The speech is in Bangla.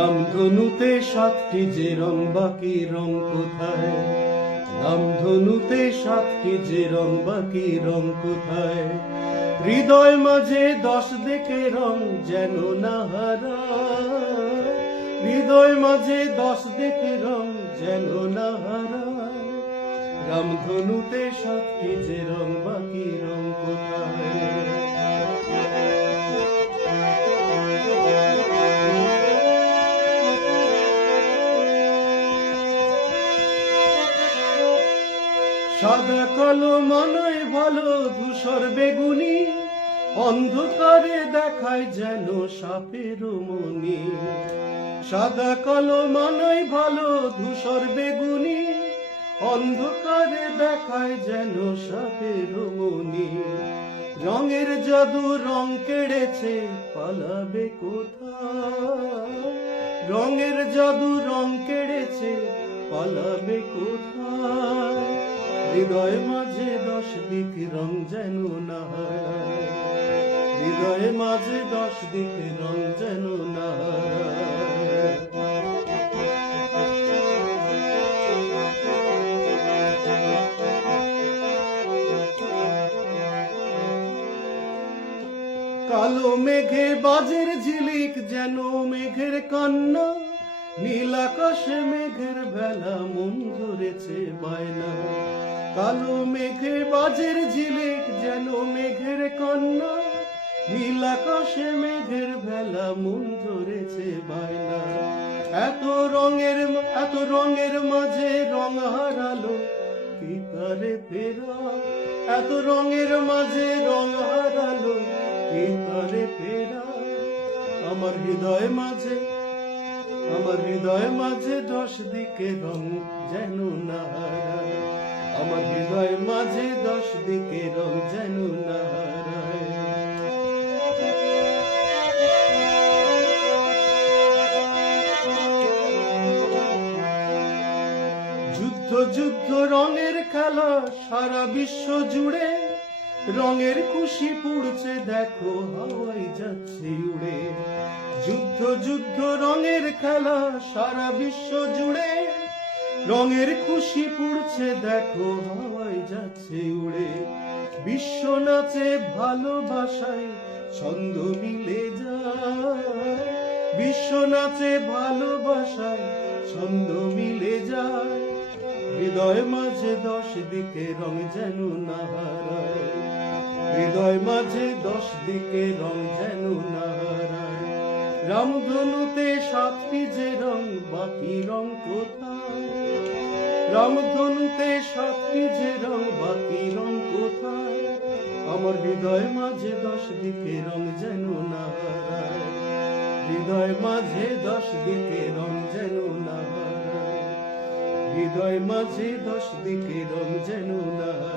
রামধনুতে সাতটি যে রং, বাকি রং কোথায়? রামধনুতে সাতটি যে রং, বাকি রং কোথায়? হৃদয় মাঝে 10 দিকে রং যেন না হারায়, হৃদয় মাঝে 10 দিকে রং যেন না হারায়। রামধনুতে সাতটি যে রং, বাকি রং কোথায়? সাদা কালো মানায় ভালো, ধূসর বেগুনি অন্ধকারে দেখায় যেন সাপের মনি। সাদা কালো মানায় ভালো, ধূসর বেগুনি অন্ধকারে দেখায় যেন সাপের মনি। রঙের জাদু রং কেড়েছে, পালাবে কোথায়? রঙের জাদু রং কেড়েছে, পালাবে কোথায়? হৃদয় মাঝে 10 দিক রং যেন না হারায়, হৃদয় মাঝে 10 দিক রং যেন না হারায়। কালো মেঘে বাজের ঝিলিক যেন মেঘের কান্না, নীল আকাশে মেঘের বেলা মন ধরেছে বায়না। কালো মেঘে বাজের ঝিলিক যেন মেঘের কান্না, নীল আকাশে মেঘের বেলা মন ধরেছে বায়না। এত রঙের মাঝে রং হারালো, কি তারে ফেরা? এত রঙের মাঝে রং হারালো, কি তারে ফেরা? আমার হৃদয় মাঝে 10 দিকে রং যেন না হারায়, আমার হৃদয় মাঝে 10 দিকে রং যেন না হারায়। যুদ্ধ যুদ্ধ রঙের খেলা সারা বিশ্ব জুড়ে, রঙের খুশি পুড়ছে দেখো হাওয়ায় যাচ্ছে উড়ে। যুদ্ধ যুদ্ধ রঙের খেলা সারা বিশ্ব জুড়ে, রঙের খুশি পুড়ছে দেখো হাওয়ায় যাচ্ছে উড়ে। বিশ্ব নাচে ভালোবাসায় ছন্দ মিলে যায়, বিশ্ব নাচে ভালোবাসায় ছন্দ মিলে যায়। হৃদয় মাঝে 10 দিকে রং যেন না হারায়, হৃদয় মাঝে 10 দিকে রং যেন না হারায়। রামধনুতে সাতটি যে রং, বাকি রং কোথায়? রামধনুতে সাতটি যে রং, বাকি রং কোথায়? আমার হৃদয় মাঝে 10 দিকে রং যেন না হারায়, হৃদয় মাঝে 10 দিকে রং যেন না হারায়, হৃদয় মাঝে 10 দিকে রং যেন না হারায়।